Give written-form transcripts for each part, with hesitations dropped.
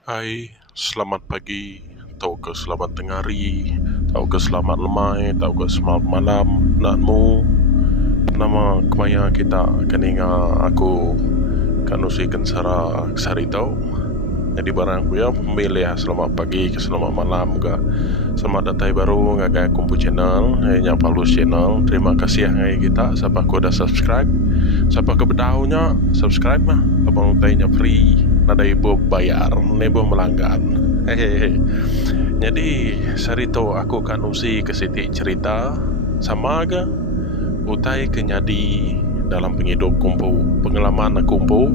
Hai, selamat pagi, atau ke selamat tengah hari, atau ke selamat lemai, atau ke selamat malam, nakmu. Nama kemaya kita keninga aku kan usikan sari tau. Jadi barang aku ya memilih selamat pagi ke selamat malam ga. Selamat datang baru ngagai Kumpu channel, nyapa lu channel. Terima kasih ngai kita siapa ku udah subscribe. Siapa kebedahunya subscribe mah, abang utainya free. Nada ibu bayar, nebo melanggan. Hehehe. Jadi sarito aku kan usi ke siti cerita sama aga utai kenyadi dalam penghidup kumpu pengalaman kumpu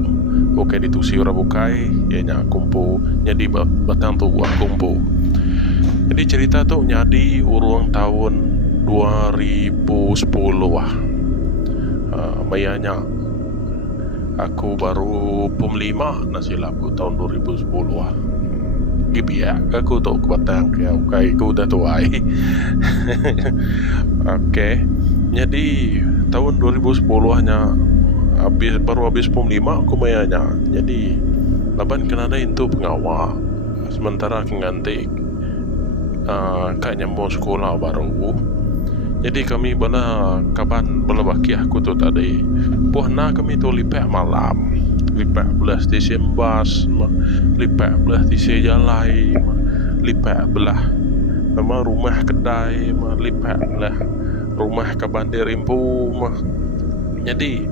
oke ditusi ora bukai ya kumpu jadi batang tu buah kumpu. Jadi cerita tu nyadi urung tahun 2010 mayanya aku baru pum 5 nasilap aku tahun 2010 gitu ya aku tu kebatang ya okay, aku udah tuai. Oke. Jadi tahun 2010 hanya baru habis pum 5 aku mayanya. Jadi laban kenada itu pengawal sementara aku ganti kayaknya mau sekolah baru. Jadi kami bala kapan bala baki aku tu tadi puhna kami tu lipat malam lipat belah stesen bas lipat belah stesen jalai lipat belah nama rumah kedai lipat belah rumah ke bandar impu. Jadi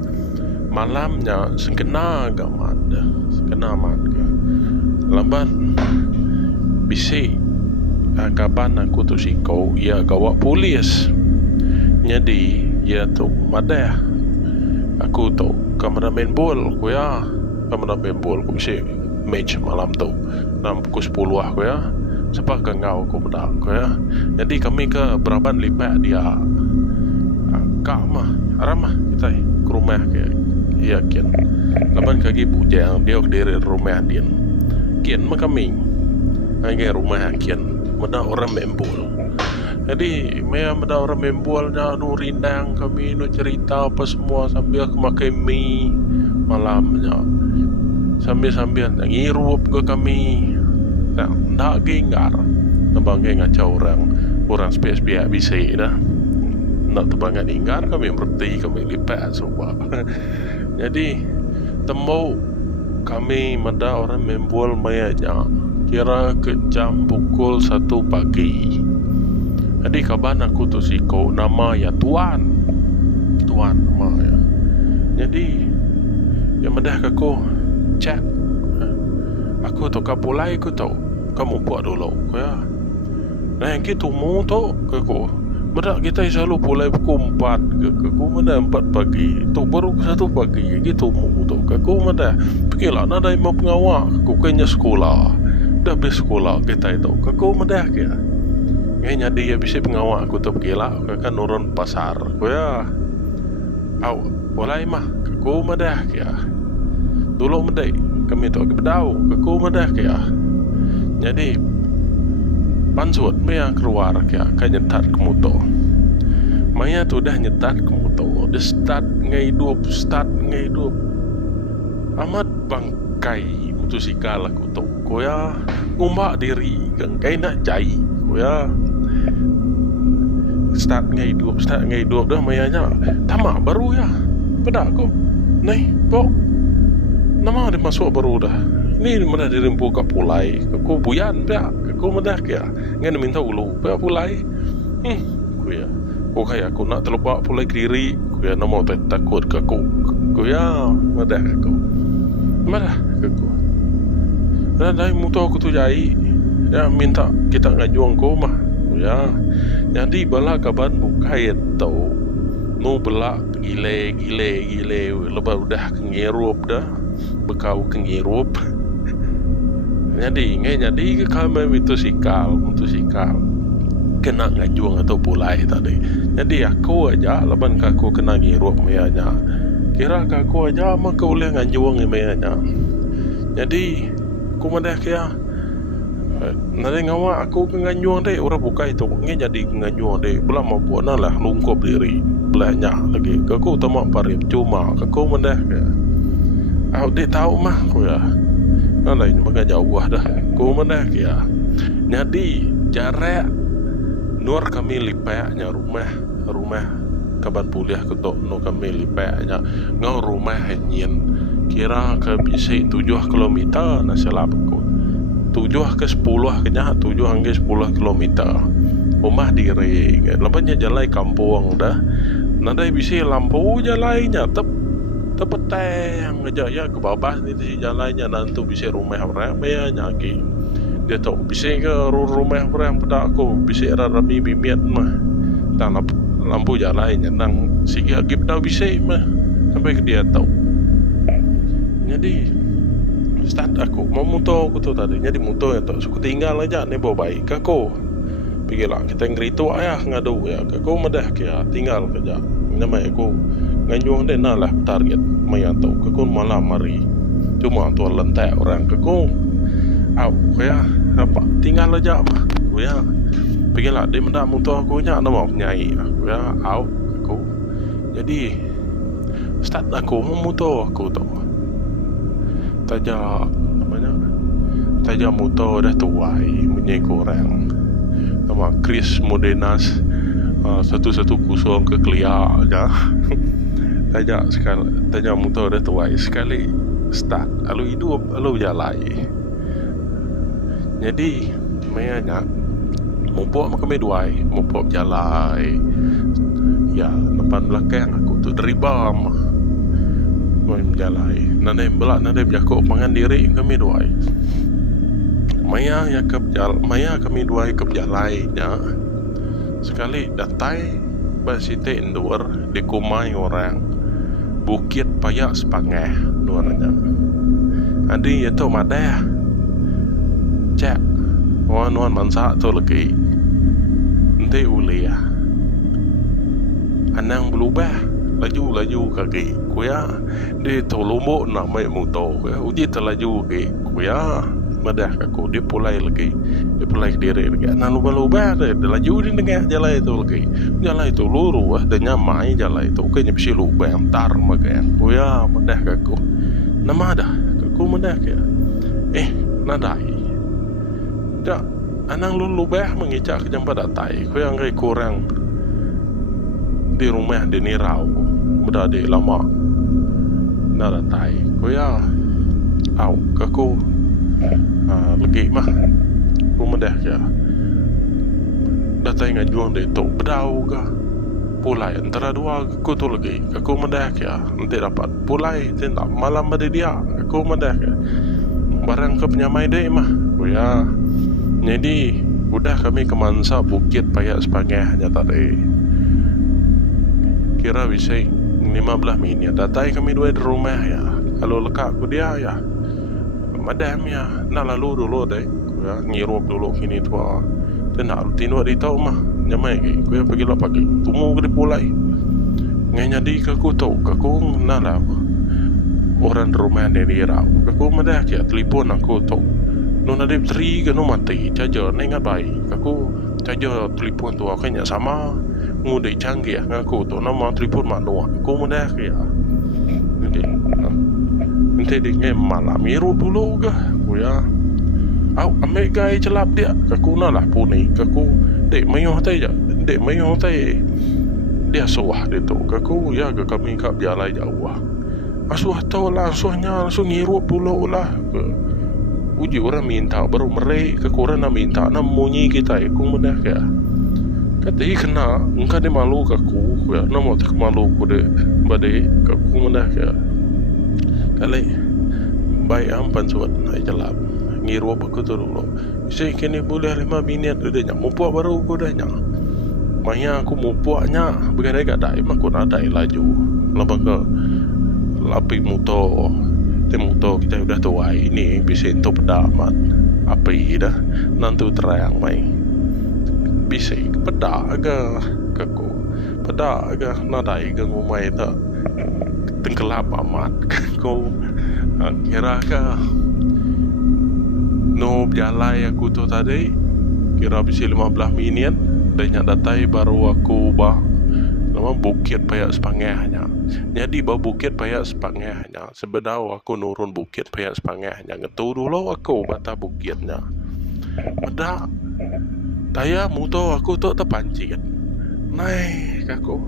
malamnya sekena gamad sekena manga lamban bisi kapan aku tu sikau ia gawak polis. Jadi ya tu madah aku tu kamera main bol ku ya kamera main bol ku bisi match malam tu dalam pukul 10 aku ya siapa ke ngau ku bedak ku ya. Jadi kami ke beraban lipat dia kak mah aramah kita ke rumah ke yakin laban kaki bujang dia dari rumah dia kian mah kami ke rumah kian meda orang membol. Jadi mea meda orang membolnya nu rindang kami nu cerita apa semua sambil aku makan mie malamnya sambil ngirup ke kami tak gengar nabangge ngacau orang space biak bisa dah nak tebangan inggar kami berhenti kami lipat semua. Jadi temu kami meda orang membol mayanya kira ke jam pukul 1 pagi. Jadi kaban aku tu siko nama ya Tuan nama ya. Jadi ya medah aku chat aku tu kapulai aku tu kamu buat dulu ya. Nah yang gitu mu tu aku medah kita selalu pulai pukul 4 aku medah 4 pagi tu baru 1 pagi gitu mu tu aku medah pikirlah nada mau pengawal aku kayaknya sekolah dah habis sekolah kita itu aku medah kira kayaknya dia bisa pengawal aku tu pergilah aku kan nurun pasar aku ya au boleh mah aku medah kira dulu medai kami tu aku bedau aku medah kira. Jadi pansut maya keluar kira kan nyetat ke motor maya tu dah nyetat ke motor dia start ngai hidup amat bangkai motosikal aku tu koya ngumbak diri gangkai nak jai koya start ngai hidup dah mayanya tamak baru ya pada aku nih pok nama dia masuk baru dah ni mana dirimpu kat pulai aku buyan pia aku medah kaya ngan minta ulu pia pulai kuya kayak aku nak terlepak pulai kiri kuya nama takut ke aku kuya medah aku dan dari motor aku tu jai ya minta kita ngajuang ko mah ya. Jadi bala kaban bukai tau nu bela gile lepas udah kengirup dah bekau kengirup. Jadi ke kami motosikal kena ngajuang atau pulai tadi. Jadi aku aja leban aku kena ngirup mayanya kira aku aja mah kau boleh ngajuang mayanya. Jadi aku madah kaya nanti ngawa aku ke nganyuang deh orang buka itu nge jadi nganyuang deh belah mau buat lah lungkop diri belahnya lagi aku utama parip cuma aku madah kaya aku dia tahu mah aku ya lain maka jauh dah ku mana ya. Jadi jarak nur kami lipaknya rumah kaban puliah ketok no kami lipaknya ngau rumah henyin kira ke bisa 7 kilometer na silap ko 7 ke 10 kenya 7 hingga 10 kilometer rumah diri lepasnya jalan kampung dah nadai bisa lampu jalannya tepeteng aja ya ke bawah ni si jalannya nanti bisa rumah orang bayarnya lagi dia tahu bisa ke rumah orang pada aku bisa rami bimiat mah dan lampu jalannya nang sigi agip dah bisa mah sampai ke dia tahu. Jadi start aku mau motor aku tu tadi jadi motor itu suku tinggal aja nih bawa baik aku pergilah kita ngerito ayah ngadu ya aku madah kia tinggal kerja nama aku nganyuang deh nalah target maya tahu aku malam mari cuma tuan lentek orang aku ya apa tinggal aja mah aku ya pergilah dia mendak motor aku nya nama nyai aku ya aku jadi start aku mau motor aku tu tajak namanya tajak motor dah tuai punya korang nama Chris Modenas 110 ke Clear aja tajak sekali tajak motor dah tuai sekali start lalu hidup lalu jalan jadi mainnya mumpuk kami duai mumpuk jalan ya depan belakang aku tu deribam main jalai nanti belak nanti berjakuk pangan diri kami duai maya ya maya kami duai ke jalai ya sekali datai basite endur di kumai orang bukit payak sepangeh luarnya adi itu madah cek wan mansa tu lagi nanti uli ya anang berubah laju kaki kuya di tolombo nak main motor uji terlaju ke kuya madah aku dia pulai lagi dia pulai diri lagi nah lupa dia laju di tengah jalan itu lagi luru dan nyamai jalan itu kayaknya bisa lupa antar makan kuya madah aku nama dah aku madah ya nadai tak anang lupa mengicak ke jempat datai kuya ngai kurang di rumah di nirau berada lama nada tai ko ya aku lagi mah aku madah ya datai ngajuang deh tu bedau ke pulai antara dua aku tu lagi aku madah ya nanti dapat pulai tidak malam pada dia aku madah ya barang ke penyamai deh mah ko ya jadi udah kami ke Mansa bukit payak sepangeh nyata deh kira bisa 15 minit datai kami dua di rumah ya kalau lekak aku dia ya madam ya nak lalu dulu deh ya ngirup dulu kini tua dan nak rutin di tahu mah nyamai aku ya pergi lah pagi tumu ke pulai ngenya di aku tahu aku nala orang di rumah dari rau aku madah ya telefon aku tahu nona dia tri ke no mati caja nengat baik aku caja telefon tu kayaknya sama ngudai canggih ngaku tu nama telefon manual aku mudah ya nanti dia malam miru dulu ke aku ya ambil gaya celap dia aku nalah puni aku dek mayuh tay dia suah dia tu aku ya ke kami kap jalan jauh asuh tahu lah asuhnya langsung ngirup dulu lah uji orang minta baru mereka kekurang nak minta nak munyi kita aku mudah ya kata kena engkau dia malu aku ya nama tak malu aku deh badai aku mana ya kali baik ampan suat naik jelap ngiru apa aku tu dulu bisa kini boleh 5 minit udah nyak mumpuk baru aku dah nyak maya aku mumpuknya begadai gadai mak aku nadai laju lepas ke lapik motor motor kita udah tua ini bisa untuk pedamat api dah nanti terang main bisa pedak ke aku pedak ke nadai ke ngumai tak tengkelap amat aku kira ke no berjalan aku tu tadi kira bisa 15 minit dan nyak datai baru aku nama bukit payak sepangehnya Jadi bawah bukit payak sepangehnya. Sebenarnya aku nurun bukit payak sepangehnya. Ngetu dulu aku bata bukitnya. Medak taya muto aku tu terpancit. Naik aku.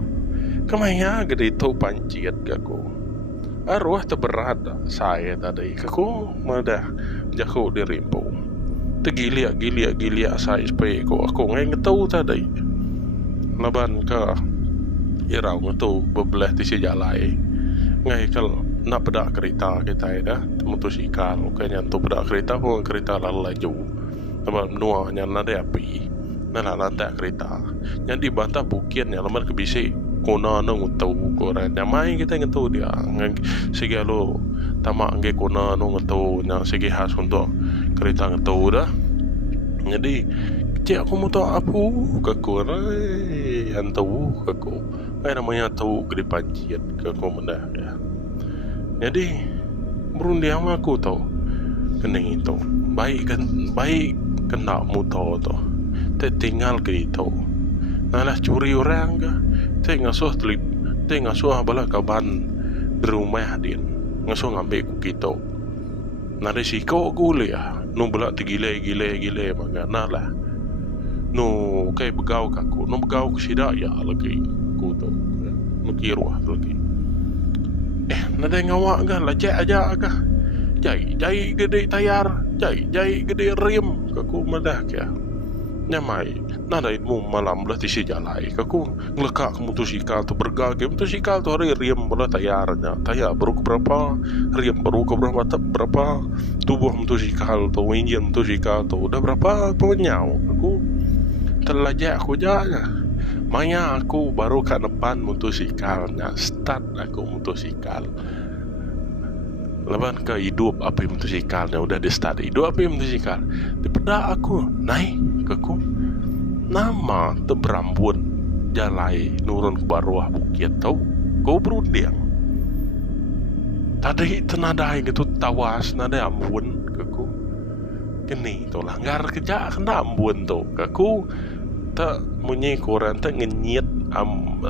Kemaya gede tu pancit aku. Arwah terberat saya tadi. Aku madah jago dirimpu. Tergiliak saya supaya aku ngai ngetau tadi. Laban ke irau ngetau bebelah di si jalai. Ngai kalau nak pedak kereta kita dah motosikal kayaknya untuk pedak kereta pun kereta lalu laju. Laban nuanya nada api. Nala lantai kereta. Yang dibantah bukitnya laban kebisik. Kona nang utau koran nyamai kita ngetau dia sige lo tamak nge kona nang ngetau nya sige khas untuk kereta ngetau dah. Jadi cik aku mau tahu apa kaku yang tahu kaku namanya tahu gede pancit kaku mendah ya. Jadi berundiang aku tahu kening itu baik kena muto tu tinggal ke itu nalah curi orang ke ngasuh telip ngasuh bala kaban di rumah din ngasuh ngambil ku kita nah risiko gule ya nu bala gile magana lah nu kay begaw kaku nu begaw ku sida ya lagi ku to nu kiruah lagi nada ngawak ga lajak aja ka jai gede tayar jai gede rim kaku madah kya nyamai nada itu malam belah tisi jalai kaku ngelekak ke motosikal tu bergage motosikal tu hari riem belah tayarnya tayar baru ke berapa riem baru ke berapa tubuh motosikal tu engine motosikal tu udah berapa penyau aku terlajak aku jaya maya aku baru kat depan motosikalnya start aku motosikal lepas ke hidup api motosikalnya udah di start hidup api motosikal di pedak aku naik keku nama teberambun jalai nurun ke bawah bukit tau kau berundiang tadi tenadai gitu tawas nada ambun keku kini tu langgar kerja kena ambun tu keku tak munyi koran tak ngenyit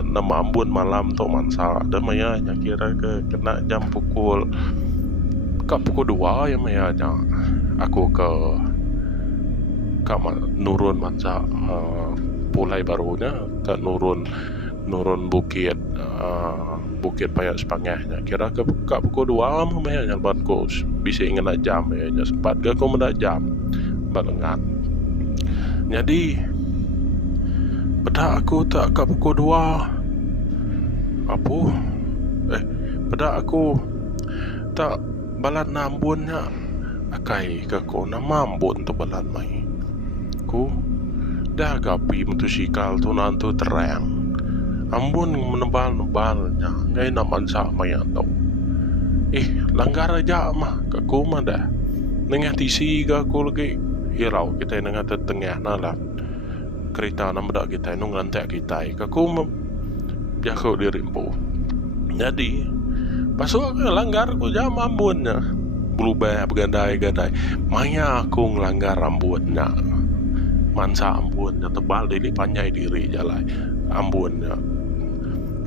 nama ambun malam tu mansa dan maya kira ke kena jam pukul 2 ya maya aku ke nurun mansa pulai barunya ke nurun bukit bukit payak sepangehnya kira ke pukul 2 maya nyaman ko bisa ingin jam ya sempat ke ko mendak jam balengan jadi pada aku tak ke pukul 2 apa pada aku tak balan nambunnya akai ke ko nama ambun tu balan mai ku dah gapi motosikal tu nantu terang ambun menebal-nebalnya ngai naman sa maya tau langgar aja mah ke ko mah dah nengah tisi ga ko lagi hirau kita nengah tetengah nala kereta namda kita nung lantai kita ke ko jago dirimpu jadi pasuk langgar ku jam ambunnya berubah bergandai-gandai maya aku ngelanggar ambunnya mansa ambunnya tebal dili panjai diri jalai ambunnya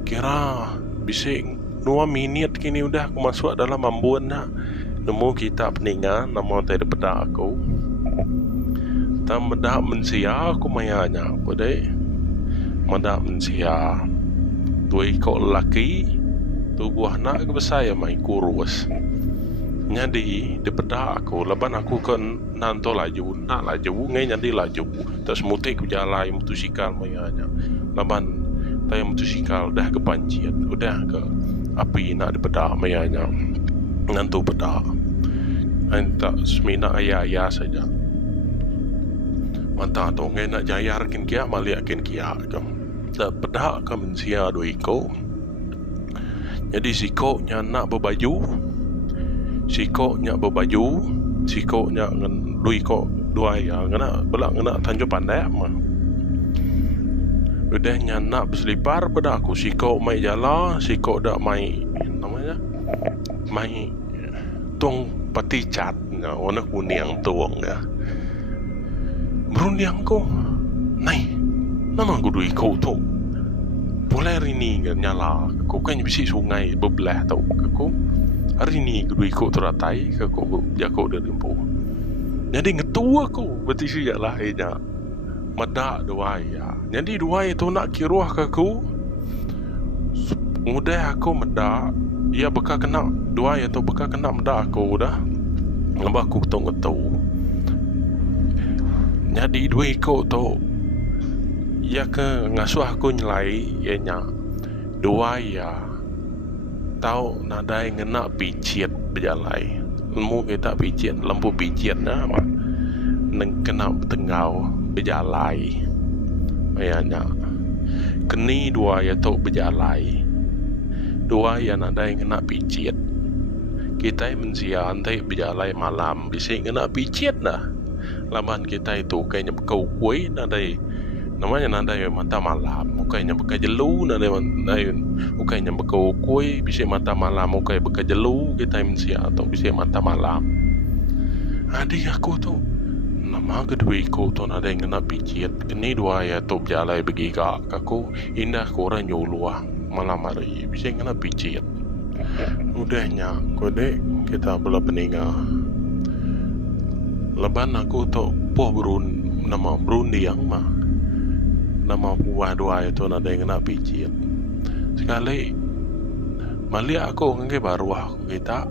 kira bisik 2 minit kini udah aku masuk dalam ambunnya nemu kita peningan nama tadi pedak aku tak medak mensia aku mayanya aku deh medak mensia tu ikut lelaki tubuh anak ke besar mai kurus jadi di pedak aku leban aku kan nanto laju nak laju ngai jadi laju tak semutik ku jalan motosikal mayanya leban tayar motosikal dah kepancit udah ke api nak di pedak mayanya nanto pedak tak semina ayah saja mata tu ngai nak jayarkin kia maliakin kia tak pedak ke mensia doiko jadi sikoknya nak berbaju sikoknya ngan lui kok dua ya ngena belak ngena tanjung pandai mah udah nak berselipar pada aku sikok mai jala sikok dak mai namanya mai tong pati cat warna kuning tuang ya berundiang ko nai nama aku dui kau tu boleh hari ni kan nyala aku kan bisi sungai bebelah tau aku hari ni kedua ikut teratai aku jakok dari lempu jadi ngetua aku berarti siap lah nya madak dua ya jadi dua itu nak kiruah ke aku mudah aku medak ia bekal kena dua ya tu bekal kena medak aku dah ngabah aku tahu jadi dua ikut tu ia ke ngasuh aku nyelai ianya dua ya tahu nadai ngena picit berjalai lemu kita picit lembu picit na mak neng kena tengau berjalai ianya keni dua ya tu berjalai dua ya nadai ngena picit kita mensia antai berjalai malam bisa ngena picit dah laman kita itu kayaknya bekau kue nadai namanya nadai mata malam mukanya beka jelu nadai mukanya bekau kue bisa mata malam mukanya beka jelu kita mensia atau bisa mata malam adik aku tu nama kedua aku tu nadai ngena picit kini dua ya tu berjalai bagi kak aku indah korang nyuluah malam hari bisa ngena picit udahnya kode kita bela peninggal leban aku tu poh nama Brundi yang mah nama buah dua itu nada yang nak picit sekali malia aku nge baru aku kita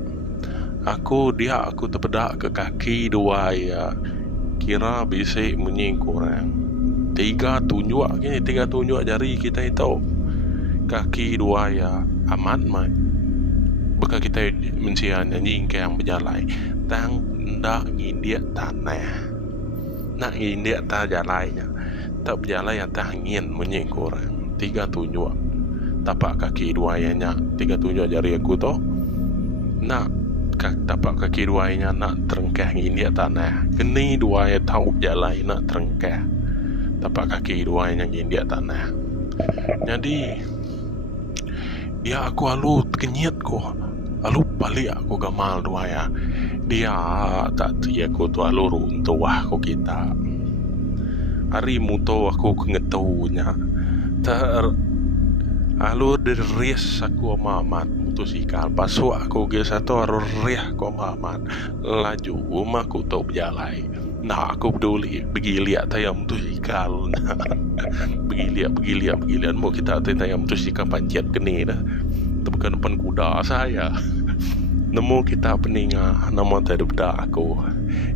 aku terpedak ke kaki dua ya kira bisa menying kurang tiga tunjuk jari kita itu kaki dua ya aman mah beka kita mensia nyanyi yang berjalan tang ndak ngindia tanah nak ngindia ta jalannya tak berjalan yang tak angin menying kurang tiga tunjuk tapak kaki duanya tiga tunjuk jari aku tu nak tapak kaki duanya nak terengkah ngindia tanah keni duanya tahu jalan nak terengkah tapak kaki duanya ngindia tanah jadi ya aku alu kenyit ko alu balik aku gamal dua ya dia tak dia aku tu alu runtuh aku kita hari muto aku kengetahunya ter alu deris aku mamat motosikal pasu aku ge satu aru riah aku mamat laju aku tu berjalan nah aku peduli pergi lihat tayang motosikal pergi lihat mau kita tayang motosikal pancet kene dah tekan depan kuda saya nemu kita peningah nama tak ada aku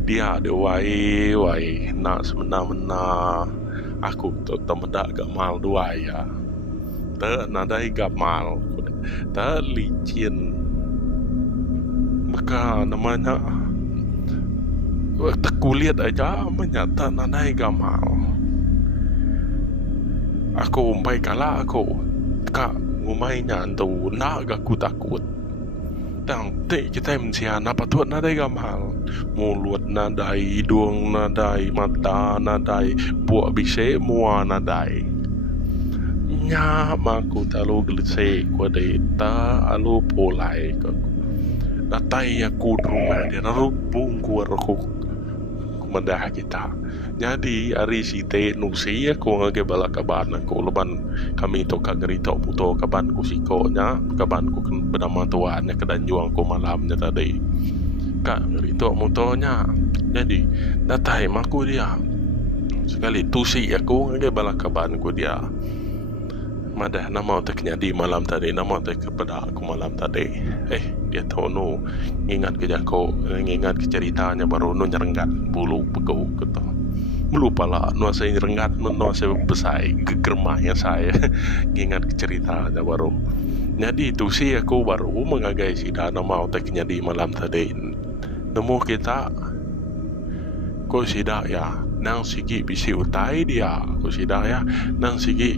dia ada wai nak semena-mena aku tu temedak gamal dua ya tak nadai gamal tak licin maka namanya kulit aja menyata nadai gamal aku umpai kalah aku kak ngumainya tu nak aku takut tang te kita mensia napa tuat nadai gamal mulut nadai hidung nadai mata nadai buat bise mua nadai nya maku talu gelese ko deta alu polai ko datai aku rumah dia rubung ku mendah kita jadi hari site nusi aku ngage bala kaban aku leban kami to kagerito puto kaban ku sikonya kaban ku bernama tuannya kedanjuang ku malamnya tadi kak gerito motonya jadi datai maku dia sekali tusi aku ngage bala kaban ku dia madah nama teknya di malam tadi nama tek kepada aku malam tadi dia tahu nu ingat ke jako ingat ke ceritanya baru nu nyerenggat bulu pegau gitu melupa lah nu saya nyerenggat nu saya besai gegermahnya saya ingat ke ceritanya baru jadi itu sih aku baru mengagai si dana mau teknya di malam tadi nemu kita kok sidak ya nang sigi bisi utai dia kok sidak ya nang sigi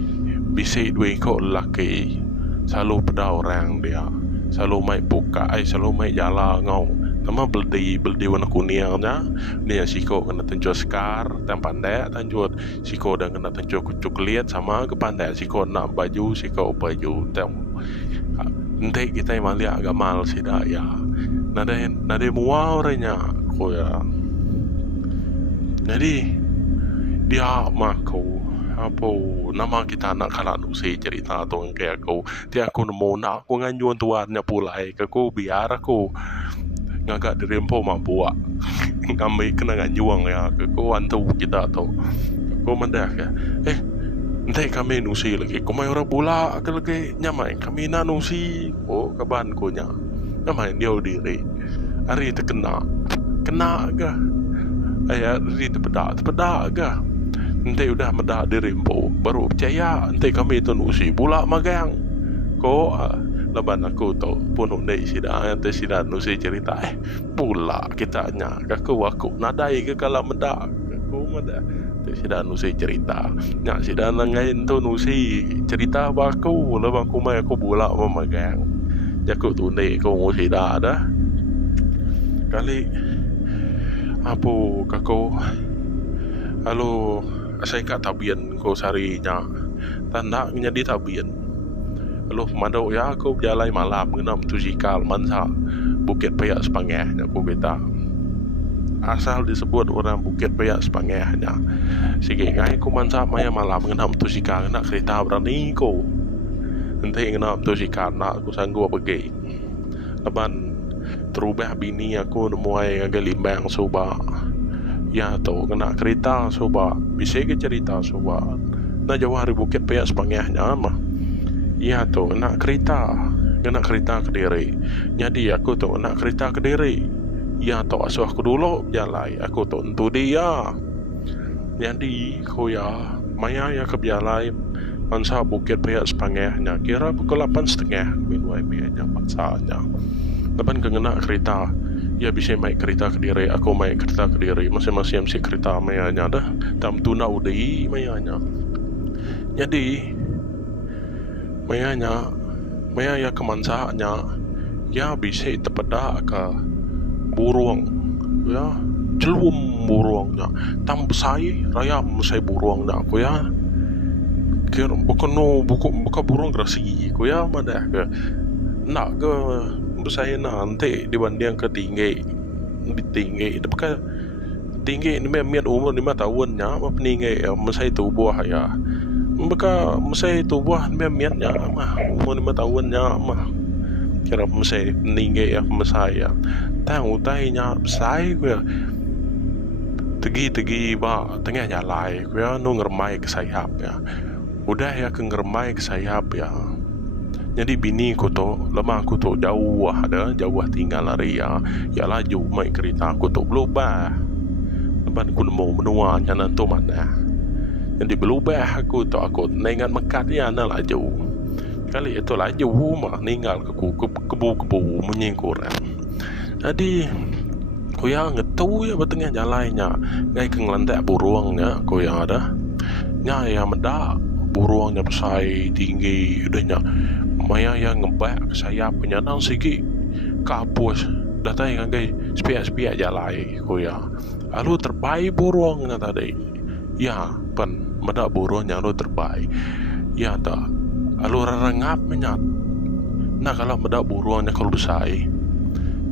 bisi dua kok laki selalu pada orang dia selalu mai buka selalu mai jala ngau nama beldi warna kuningnya dia siko kena tenjo skar dan pandai tenjo siko dan kena tenjo coklat sama ke pandai siko nak baju siko baju tem nanti kita malia agak mal sida ya nade muau orangnya ko ya jadi dia maku apa nama kita nak kalah nusi cerita tu kayak aku aku nemu nak aku nganyuan tuannya pulai aku biar aku ngagak dirempo mampu ngambil kena nganyuang ya aku antu kita tu aku mendak ya nanti kami nusi lagi kau mai orang pula aku lagi nyamai kami nak nusi kaban ko nya nyamai dia diri hari terkena ke ayat hari terpedak ke nanti udah medak dirempo baru percaya nanti kami tu nusi pula magang ko leban aku tu pun undai sida nanti sida nusi cerita pula kita nya aku nadai ke kalau medak aku medak sida nusi cerita nya sida nangain tu nusi cerita aku leban aku mai aku pula memagang aku tu undai ko sida dah kali apa kako halo saya kat tabian ko sarinya tanda menjadi tabian halo mandau ya aku berjalan malam kenam tu jikal mansa Bukit Peyak Sepangehnya aku beta asal disebut orang Bukit Peyak Sepangehnya sige ngai ku mansa maya malam kenam tu jikal nak kereta berani ko nanti kenam tu jikal nak aku sanggup pergi leban terubah bini aku nemuai agak limbang soba ya tu kena kereta soba bisa ke cerita soba nak jauh hari Bukit Peyak Sepangehnya mah ya tu nak kereta ke Diri jadi aku tu nak kereta ke Diri ya tu asuh aku dulu berjalan aku tu untuk dia jadi aku ya maya ya ke berjalan mansa Bukit Peyak Sepangehnya kira pukul 8:30 minum air nya maksanya lepas kena kereta ya bisa main kereta ke Diri aku main kereta ke Diri masing-masing si kereta mayanya dah tam tuna udai mayanya jadi mayanya maya ya kemansanya ya bisa terpedak ke burung ya celum burungnya tam besai raya mesai burungnya aku ya kira bukan burung grasi aku ya mana ke nak ke saya nanti dibanding ke tinggi itu bukan tinggi ini memang umur 5 tahunnya apa tinggi masih tubuh ya maka masih tubuh memangnya mah umur 5 tahunnya mah kira masih tinggi ya masih tahu tanya saya gue tegi ba tengah nyalai gue nu ngermai ke sayap ya udah ya ke ngermai ke sayap ya jadi bini ku tu lama aku tu jauh tinggal lari ya laju mai kereta aku tu berubah lepas aku nemu menua jalan tu mana jadi berubah aku tu aku ingat mekat ya nak laju kali itu laju mah ninggal ke kebu menyingkuran jadi aku yang ngetu ya bertengah jalannya ngai ke ngelantak burungnya aku yang ada nya ya medak burungnya besar tinggi udahnya maya yang ngebak saya penyandang segi kapus datang yang gay spiak jalan ko ya lalu terbaik burungnya tadi ya pen medak burung yang lalu terbaik ya tak lalu rengap menyat nah kalau medak burungnya kalau besar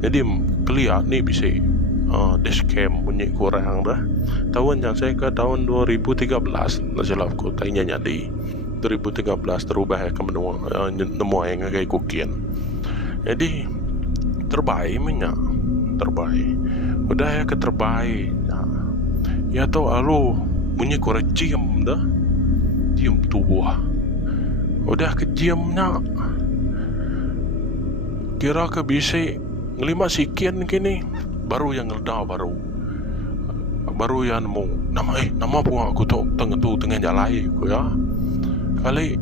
jadi kelihatan ni bisa dashcam bunyi kurang dah tahun yang saya ke tahun 2013 nasilap ko tanya nyadi 2013 terubah ya ke nemu yang kayak kukian jadi terbaik udah ya ke terbaik ya tau lalu bunyi korek cium dah cium tubuh udah ke ciumnya kira ke bisa 5 sekian kini baru yang ngeledak baru yang nemu nama pun aku tu tengah jalan aku ya kali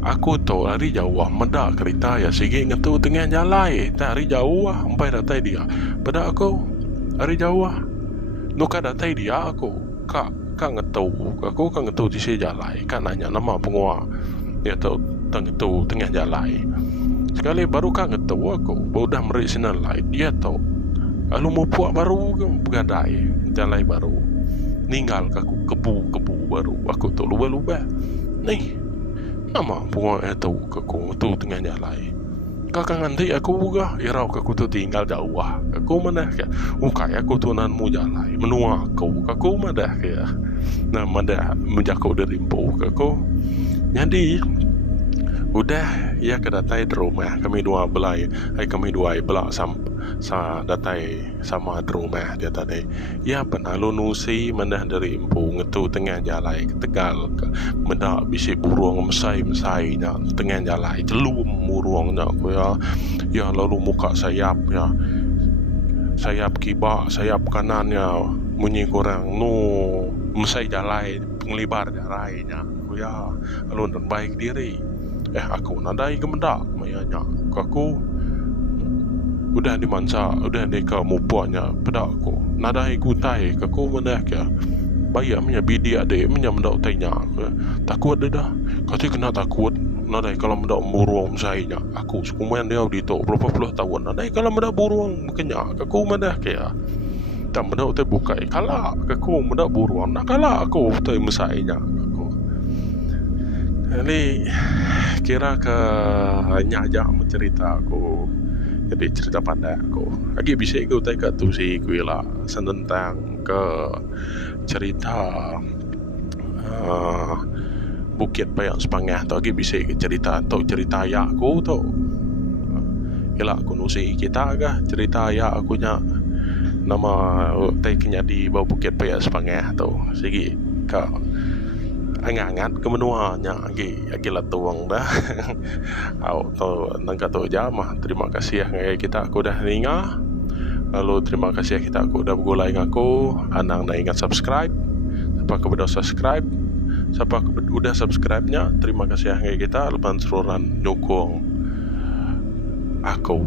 aku tu hari jauh medak kereta ya sigi ngetu tengah jalan tak hari jauh sampai datai dia pada aku hari jauh nuka datai dia aku kak ngetu aku kan ngetu di sini jalan kan nanya nama pengua dia tu tengah jalan sekali baru kan ngetu aku udah merik sinan lain dia tu lalu mau puak baru begadai jalan baru ninggal aku kebu baru aku tu lupa nih nama bunga itu aku tu tengah jalan kakak nanti aku juga irau aku tu tinggal jauh aku mana kayak kayak aku tu nanmu jalai menua aku mana kayak nah mana menjaku dari impu aku jadi udah ya kedatai di rumah kami dua belai kami dua belak sa datai sama di rumah dia tadi ya penalu nusi mendah dari impu ngetu tengah jalai ke Tegal mendak bisi burung mesai-mesainya tengah jalai celum burungnya aku ya lalu muka sayap ya sayap kibak sayap kanannya bunyi kurang nu mesai jalai penglibar jalainya aku ya lalu dan baik diri aku nadai kemendak mayanya aku udah dimansa udah deka mupuanya pedak aku nadai kutai aku mendak ya bayar punya bidi adik punya mendak tanya takut dah kata kena takut nadai kalau mendak burung saya aku sekumayan dia audito berapa puluh tahun nadai kalau mendak burung kenyak aku mendak ya tak mendak tu buka kalah aku mendak burung nak kalah aku tu mesainya aku ini kira ke nyajak mencerita aku jadi cerita pandai aku lagi bisa aku tak tu si aku lah tentang ke cerita Bukit Payang Sepangah tu lagi bisa cerita atau cerita ayah aku tu kira aku nusi kita kah cerita ayah aku nya nama taiknya di bawah Bukit Payang Sepangah tu segi ke angat-angat ke menuanya lagi latuang dah au tu nangka tu jamah terima kasih ya kita aku dah ninga lalu terima kasih kita aku dah bergulai dengan aku anang dah ingat subscribe siapa ke udah subscribe siapa ke udah subscribe nya terima kasih ya kita lepas seluruhan dukung aku